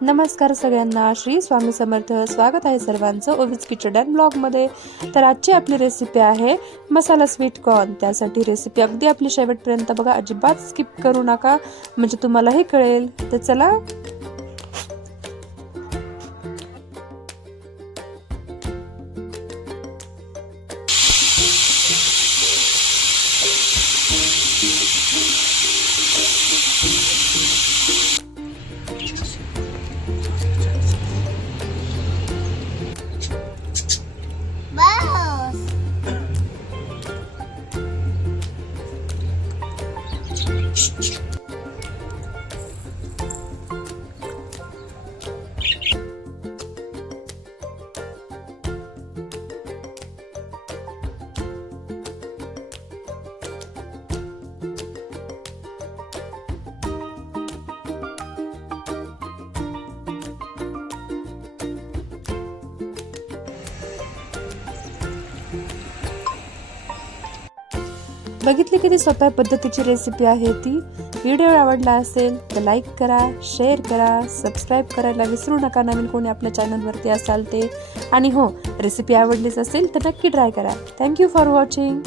नमस्कार सगळ्यांना, श्री स्वामी समर्थ. स्वागत आहे सर्वांचं ओवीज किचन अँड ब्लॉगमध्ये. तर आजची आपली रेसिपी आहे मसाला स्वीट कॉर्न. त्यासाठी रेसिपी अगदी आपली शेवटपर्यंत बघा, अजिबात स्किप करू नका, म्हणजे तुम्हालाही कळेल. तर चला. बघितली किती सोप्या पद्धतीची रेसिपी आहे ती. व्हिडिओ आवडला असेल तर लाईक करा, शेअर करा, सबस्क्राईब करायला विसरू नका, नवीन कोणी आपल्या चॅनलवरती असाल ते. आणि हो, रेसिपी आवडलीच असेल तर नक्की ट्राय करा. Thank you for watching.